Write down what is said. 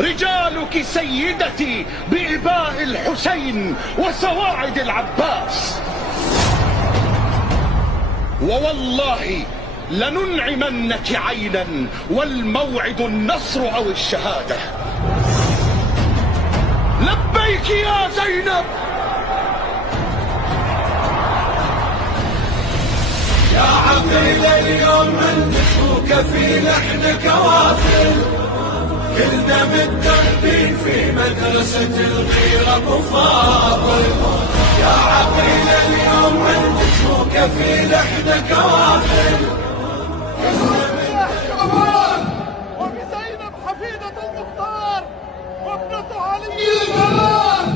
رجالك سيدتي بإباء الحسين وسواعد العباس، ووالله لننعمنك عينا والموعد النصر أو الشهادة. لبيك يا زينب. يا عقيل اليوم من نشوك في لحن كوافل، كلنا متدربين في مدرسة الغيرة أبو فاضل. يا عقيل اليوم من نشوك في لحن كوافل، وبزينب حفيدة المختار وابنة علي الجلال